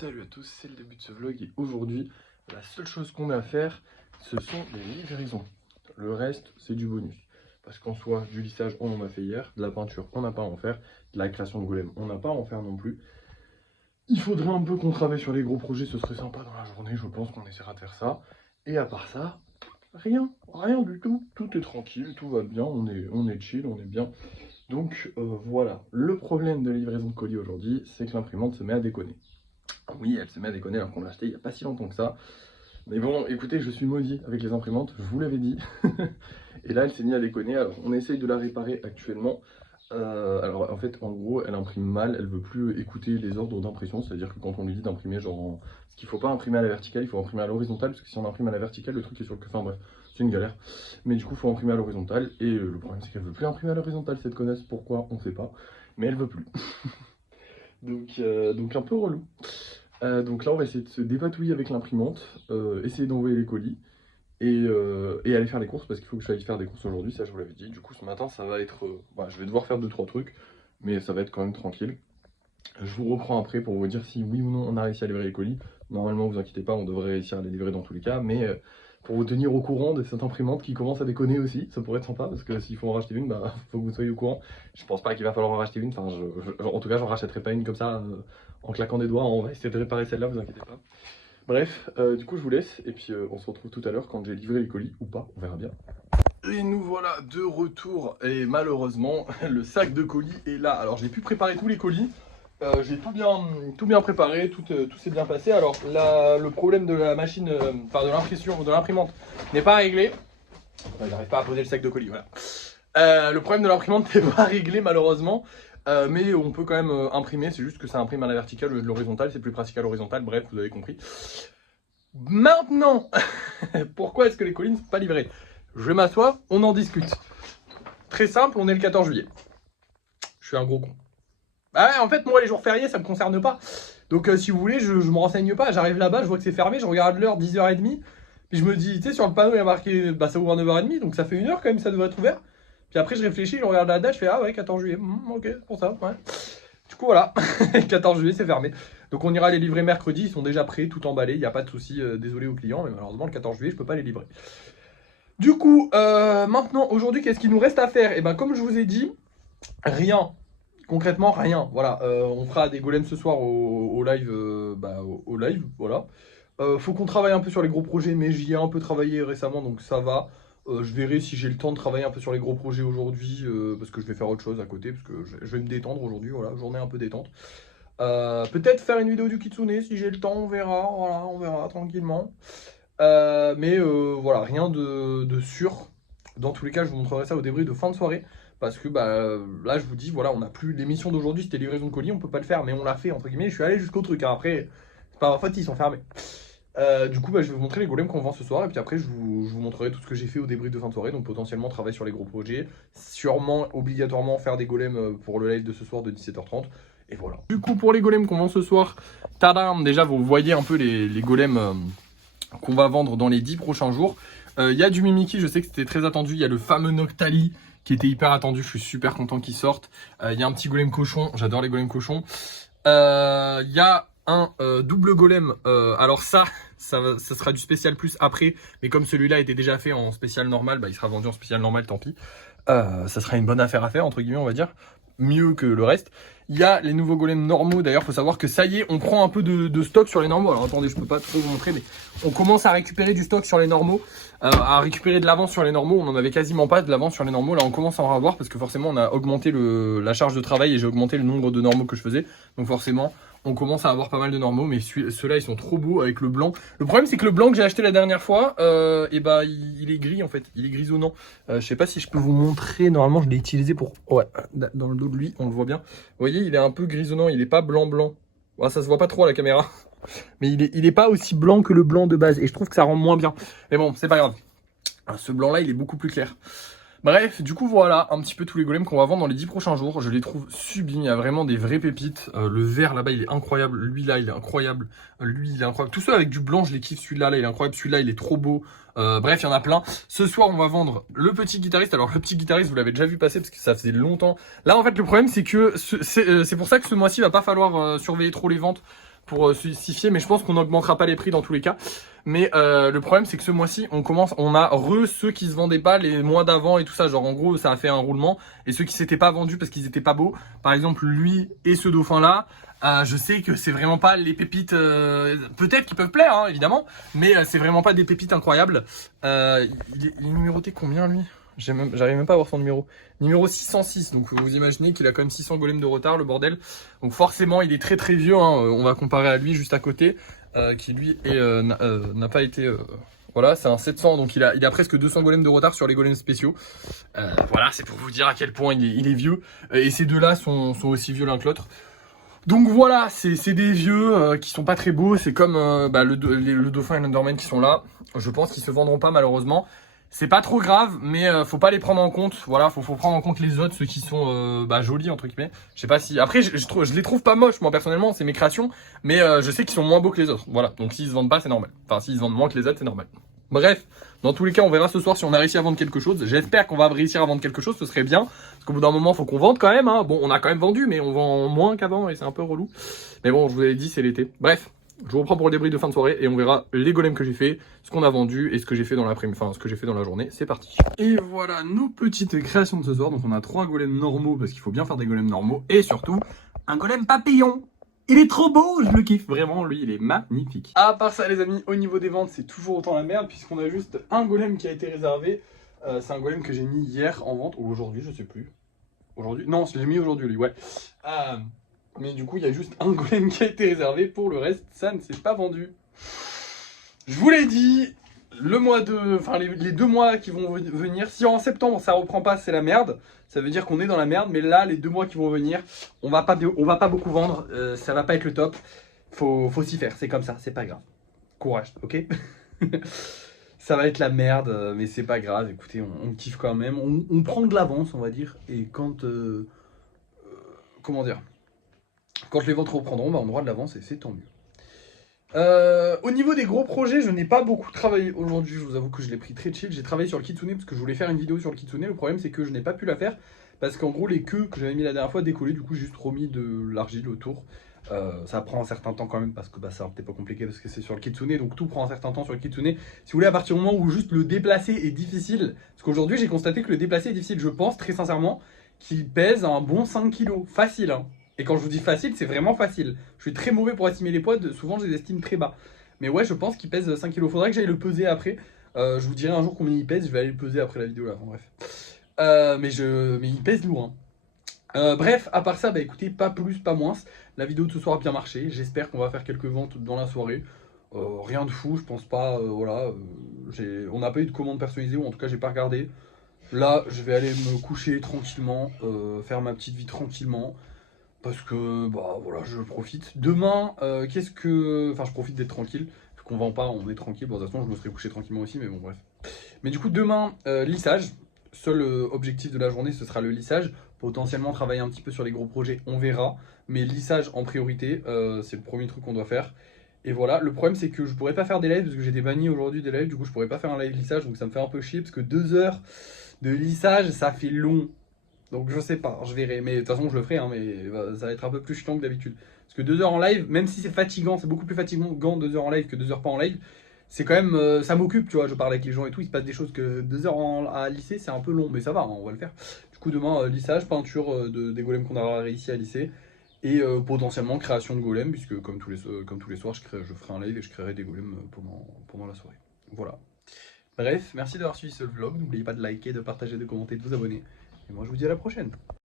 Salut à tous, c'est le début de ce vlog et aujourd'hui, la seule chose qu'on a à faire, ce sont les livraisons. Le reste, c'est du bonus. Parce qu'en soi, du lissage, on en a fait hier, de la peinture, on n'a pas à en faire, de la création de golem, on n'a pas à en faire non plus. Il faudrait un peu qu'on travaille sur les gros projets, ce serait sympa dans la journée, je pense qu'on essaiera de faire ça. Et à part ça, rien du tout, tout est tranquille, tout va bien, on est chill, on est bien. Donc voilà, le problème de livraison de colis aujourd'hui, c'est que l'imprimante se met à déconner. Oui, elle se met à déconner alors qu'on l'a acheté il n'y a pas si longtemps que ça. Mais bon, écoutez, je suis maudit avec les imprimantes, je vous l'avais dit. Et là, elle s'est mise à déconner. Alors, on essaye de la réparer actuellement. Alors, en fait, en gros, elle imprime mal. Elle veut plus écouter les ordres d'impression. C'est-à-dire que quand on lui dit d'imprimer, ce qu'il ne faut pas imprimer à la verticale, il faut imprimer à l'horizontale. Parce que si on imprime à la verticale, le truc est sur le... Enfin bref, c'est une galère. Mais du coup, il faut imprimer à l'horizontale. Et le problème, c'est qu'elle veut plus imprimer à l'horizontale, cette connasse. Pourquoi? On ne sait pas. Mais elle veut plus. donc un peu relou. Donc là, on va essayer de se dépatouiller avec l'imprimante, essayer d'envoyer les colis et aller faire les courses parce qu'il faut que je aille faire des courses aujourd'hui, ça je vous l'avais dit. Du coup, ce matin, ça va être. Voilà, je vais devoir faire 2-3 trucs, mais ça va être quand même tranquille. Je vous reprends après pour vous dire si oui ou non on a réussi à livrer les colis. Normalement, vous inquiétez pas, on devrait réussir à les livrer dans tous les cas, mais pour vous tenir au courant de cette imprimante qui commence à déconner aussi, ça pourrait être sympa parce que s'il faut en racheter une, bah faut que vous soyez au courant. Je pense pas qu'il va falloir en racheter une, enfin, en tout cas, j'en rachèterai pas une comme ça en claquant des doigts. On va essayer de réparer celle-là, vous inquiétez pas. Bref, du coup, je vous laisse et puis on se retrouve tout à l'heure quand j'ai livré les colis ou pas, on verra bien. Et nous voilà de retour et malheureusement, le sac de colis est là. Alors, j'ai pu préparer tous les colis. J'ai tout bien préparé, tout s'est bien passé. Alors le problème de la machine, enfin de l'impression, de l'imprimante n'est pas réglé. Il n'arrive pas à poser le sac de colis, voilà. Le problème de l'imprimante n'est pas réglé malheureusement, mais on peut quand même imprimer. C'est juste que ça imprime à la verticale au lieu de l'horizontale, c'est plus pratique à l'horizontale. Bref, vous avez compris. Maintenant, pourquoi est-ce que les colis ne sont pas livrés? Je vais m'asseoir, on en discute. Très simple, on est le 14 juillet. Je suis un gros con. Bah ouais, en fait, moi, les jours fériés, ça me concerne pas. Donc, si vous voulez, je me renseigne pas. J'arrive là-bas, je vois que c'est fermé, je regarde l'heure, 10h30. Puis je me dis, tu sais, sur le panneau, il y a marqué, bah ça ouvre à 9h30, donc ça fait 1 heure quand même, ça devrait être ouvert. Puis après, je réfléchis, je regarde la date, je fais, ah ouais, 14 juillet, ok, pour ça, ouais. Du coup, voilà, 14 juillet, c'est fermé. Donc, on ira les livrer mercredi, ils sont déjà prêts, tout emballés, il n'y a pas de souci, désolé aux clients, mais malheureusement, le 14 juillet, je peux pas les livrer. Du coup, maintenant, aujourd'hui, qu'est-ce qu'il nous reste à faire? Et ben, comme je vous ai dit, rien. Concrètement, rien. Voilà, on fera des golems ce soir au live, au live, voilà. Faut qu'on travaille un peu sur les gros projets, mais j'y ai un peu travaillé récemment, donc ça va. Je verrai si j'ai le temps de travailler un peu sur les gros projets aujourd'hui, parce que je vais faire autre chose à côté, parce que je vais me détendre aujourd'hui, voilà, journée un peu détente. Peut-être faire une vidéo du Kitsune, si j'ai le temps, on verra, voilà, on verra tranquillement. Mais voilà, rien de sûr. Dans tous les cas, je vous montrerai ça au débrief de fin de soirée. Parce que bah, là, je vous dis, voilà, on n'a plus l'émission d'aujourd'hui, c'était livraison de colis, on peut pas le faire, mais on l'a fait, entre guillemets. Je suis allé jusqu'au truc. Hein. Après, c'est pas ma faute, ils sont fermés. Du coup, bah, je vais vous montrer les golems qu'on vend ce soir. Et puis après, je vous montrerai tout ce que j'ai fait au débrief de fin de soirée. Donc, potentiellement, travailler sur les gros projets. Sûrement, obligatoirement, faire des golems pour le live de ce soir de 17h30. Et voilà. Du coup, pour les golems qu'on vend ce soir, tadam, déjà, vous voyez un peu les golems qu'on va vendre dans les 10 prochains jours. Il y a du Mimiki, je sais que c'était très attendu. Il y a le fameux Noctali qui était hyper attendu. Je suis super content qu'il sorte. Il y a un petit golem cochon. J'adore les golems cochons. Il y a un double golem. Alors ça sera du spécial plus après. Mais comme celui-là était déjà fait en spécial normal, bah, il sera vendu en spécial normal, tant pis. Ça sera une bonne affaire à faire, entre guillemets, on va dire. Mieux que le reste. Il y a les nouveaux golems normaux. D'ailleurs, il faut savoir que ça y est, on prend un peu de stock sur les normaux. Alors attendez, je peux pas trop vous montrer, mais on commence à récupérer du stock sur les normaux, à récupérer de l'avance sur les normaux. On en avait quasiment pas de l'avance sur les normaux. Là, on commence à en avoir parce que forcément, on a augmenté la charge de travail et j'ai augmenté le nombre de normaux que je faisais. Donc forcément, on commence à avoir pas mal de normaux, mais ceux-là, ils sont trop beaux avec le blanc. Le problème, c'est que le blanc que j'ai acheté la dernière fois, et bah, il est gris en fait. Il est grisonnant. Je sais pas si je peux vous montrer. Normalement, je l'ai utilisé pour... Ouais, dans le dos de lui, on le voit bien. Vous voyez, il est un peu grisonnant. Il est pas blanc. Ouais, ça se voit pas trop à la caméra. Mais il est pas aussi blanc que le blanc de base. Et je trouve que ça rend moins bien. Mais bon, c'est pas grave. Ce blanc-là, il est beaucoup plus clair. Bref, du coup voilà un petit peu tous les golems qu'on va vendre dans les 10 prochains jours. Je les trouve sublimes, il y a vraiment des vraies pépites. Le vert là-bas il est incroyable, lui là il est incroyable, lui il est incroyable. Tous ceux avec du blanc je les kiffe, celui-là il est incroyable, celui-là il est trop beau. Bref, il y en a plein. Ce soir on va vendre le petit guitariste. Alors le petit guitariste vous l'avez déjà vu passer parce que ça faisait longtemps. Là en fait le problème c'est que c'est pour ça que ce mois-ci il va pas falloir surveiller trop les ventes. pour justifier, mais je pense qu'on n'augmentera pas les prix dans tous les cas. Mais le problème c'est que ce mois-ci on a ceux qui se vendaient pas les mois d'avant et tout ça, genre en gros ça a fait un roulement, et ceux qui s'étaient pas vendus parce qu'ils étaient pas beaux, par exemple lui et ce dauphin là, je sais que c'est vraiment pas les pépites, peut-être qu'ils peuvent plaire hein, évidemment, mais c'est vraiment pas des pépites incroyables. Il est numéroté combien lui? J'arrive même pas à voir son numéro. Numéro 606, donc vous imaginez qu'il a quand même 600 golems de retard, le bordel. Donc forcément, il est très très vieux, hein. On va comparer à lui juste à côté, qui lui n'a pas été... voilà, c'est un 700, donc il a presque 200 golems de retard sur les golems spéciaux. Voilà, c'est pour vous dire à quel point il est vieux. Et ces deux-là sont aussi vieux l'un que l'autre. Donc voilà, c'est des vieux qui sont pas très beaux. C'est comme le dauphin et l'Underman qui sont là. Je pense qu'ils se vendront pas malheureusement. C'est pas trop grave, mais faut pas les prendre en compte. Voilà, faut prendre en compte les autres, ceux qui sont jolis entre guillemets. Je sais pas si. Après, je les trouve pas moches, moi personnellement, c'est mes créations, mais je sais qu'ils sont moins beaux que les autres. Voilà, donc s'ils se vendent pas, c'est normal. Enfin, s'ils se vendent moins que les autres, c'est normal. Bref, dans tous les cas, on verra ce soir si on a réussi à vendre quelque chose. J'espère qu'on va réussir à vendre quelque chose, ce serait bien. Parce qu'au bout d'un moment, faut qu'on vende quand même. Hein. Bon, on a quand même vendu, mais on vend moins qu'avant et c'est un peu relou. Mais bon, je vous avais dit, c'est l'été. Bref. Je vous reprends pour le débrief de fin de soirée et on verra les golems que j'ai fait, ce qu'on a vendu et ce que j'ai fait dans l'après-midi, enfin ce que j'ai fait dans la journée. C'est parti. Et voilà nos petites créations de ce soir. Donc on a 3 golems normaux parce qu'il faut bien faire des golems normaux et surtout un golem papillon. Il est trop beau, je le kiffe vraiment, lui il est magnifique. À part ça les amis, au niveau des ventes c'est toujours autant la merde puisqu'on a juste un golem qui a été réservé. C'est un golem que j'ai mis hier en vente ou aujourd'hui, je sais plus. Aujourd'hui, non, je l'ai mis aujourd'hui lui, ouais. Mais du coup, il y a juste un golem qui a été réservé. Pour le reste, ça ne s'est pas vendu. Je vous l'ai dit, les 2 mois qui vont venir, si en septembre ça reprend pas, c'est la merde. Ça veut dire qu'on est dans la merde. Mais là, les 2 mois qui vont venir, on va pas beaucoup vendre. Ça va pas être le top. Faut s'y faire. C'est comme ça. C'est pas grave. Courage, ok. Ça va être la merde, mais c'est pas grave. Écoutez, on kiffe quand même. On prend de l'avance, on va dire. Et quand comment dire? Quand les ventes reprendront, on aura de l'avance et c'est tant mieux. Au niveau des gros projets, je n'ai pas beaucoup travaillé aujourd'hui. Je vous avoue que je l'ai pris très chill. J'ai travaillé sur le kitsune parce que je voulais faire une vidéo sur le kitsune. Le problème, c'est que je n'ai pas pu la faire parce qu'en gros, les queues que j'avais mis la dernière fois décollaient. Du coup, j'ai juste remis de l'argile autour. Ça prend un certain temps quand même parce que c'est un petit peu compliqué parce que c'est sur le kitsune. Donc tout prend un certain temps sur le kitsune. Si vous voulez, à partir du moment où juste le déplacer est difficile, parce qu'aujourd'hui, j'ai constaté que le déplacer est difficile. Je pense très sincèrement qu'il pèse un bon 5 kilos. Facile, hein. Et quand je vous dis facile, c'est vraiment facile. Je suis très mauvais pour estimer les poids, souvent je les estime très bas. Mais ouais, je pense qu'il pèse 5 kg. Faudrait que j'aille le peser après. Je vous dirai un jour combien il pèse, je vais aller le peser après la vidéo là. Enfin, bref. Mais il pèse lourd. Hein. Bref, à part ça, bah écoutez, pas plus, pas moins. La vidéo de ce soir a bien marché. J'espère qu'on va faire quelques ventes dans la soirée. Rien de fou, je pense pas. Voilà, on n'a pas eu de commande personnalisée, ou en tout cas, j'ai pas regardé. Là, je vais aller me coucher tranquillement, faire ma petite vie tranquillement. Parce que, bah voilà, je profite. Demain, Enfin, je profite d'être tranquille. Vu qu'on vend pas, on est tranquille. Bon, de toute façon, je me serais couché tranquillement aussi, mais bon, bref. Mais du coup, demain, lissage. Seul objectif de la journée, ce sera le lissage. Potentiellement travailler un petit peu sur les gros projets, on verra. Mais lissage en priorité, c'est le premier truc qu'on doit faire. Et voilà, le problème c'est que je pourrais pas faire des lives parce que j'étais banni aujourd'hui des lives. Du coup, je pourrais pas faire un live lissage, donc ça me fait un peu chier parce que 2 heures de lissage, ça fait long. Donc je sais pas, je verrai. Mais de toute façon, je le ferai, hein, mais ça va être un peu plus chiant que d'habitude. Parce que 2 heures en live, même si c'est fatigant, c'est beaucoup plus fatigant 2 heures en live que 2 heures pas en live. C'est quand même, ça m'occupe, tu vois, je parle avec les gens et tout, il se passe des choses que 2 heures à lisser, c'est un peu long, mais ça va, hein, on va le faire. Du coup, demain, lissage, peinture des golems qu'on aura réussi à lisser, et potentiellement création de golems, puisque comme tous les soirs, je ferai un live et je créerai des golems pendant la soirée. Voilà. Bref, merci d'avoir suivi ce vlog, n'oubliez pas de liker, de partager, de commenter, de vous abonner, et moi je vous dis à la prochaine.